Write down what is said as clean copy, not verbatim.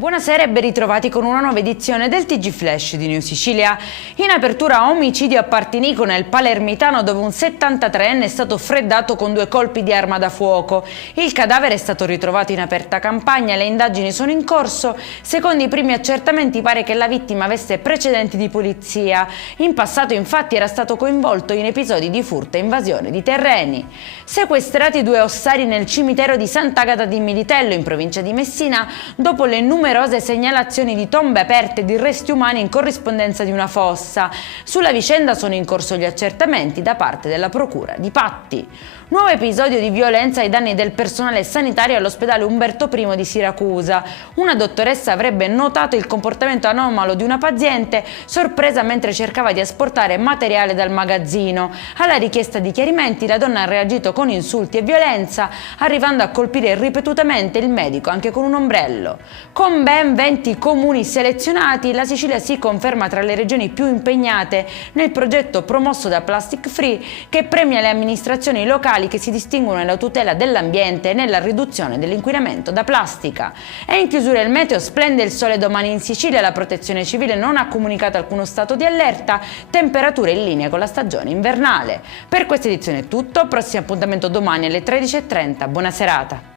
Buonasera e ben ritrovati con una nuova edizione del TG Flash di New Sicilia. In apertura omicidio a Partinico nel Palermitano, dove un 73enne è stato freddato con 2 colpi di arma da fuoco. Il cadavere è stato ritrovato in aperta campagna, le indagini sono in corso. Secondo i primi accertamenti pare che la vittima avesse precedenti di polizia. In passato infatti era stato coinvolto in episodi di furto e invasione di terreni. Sequestrati 2 ossari nel cimitero di Sant'Agata di Militello in provincia di Messina dopo le numerose segnalazioni di tombe aperte e di resti umani in corrispondenza di una fossa. Sulla vicenda sono in corso gli accertamenti da parte della procura di Patti. Nuovo episodio di violenza ai danni del personale sanitario all'ospedale Umberto I di Siracusa. Una dottoressa avrebbe notato il comportamento anomalo di una paziente sorpresa mentre cercava di asportare materiale dal magazzino. Alla richiesta di chiarimenti la donna ha reagito con insulti e violenza, arrivando a colpire ripetutamente il medico anche con un ombrello. Con ben 20 comuni selezionati, la Sicilia si conferma tra le regioni più impegnate nel progetto promosso da Plastic Free, che premia le amministrazioni locali che si distinguono nella tutela dell'ambiente e nella riduzione dell'inquinamento da plastica. E in chiusura il meteo: splende il sole domani in Sicilia, la protezione civile non ha comunicato alcuno stato di allerta, temperature in linea con la stagione invernale. Per questa edizione è tutto, prossimo appuntamento domani alle 13:30, buona serata.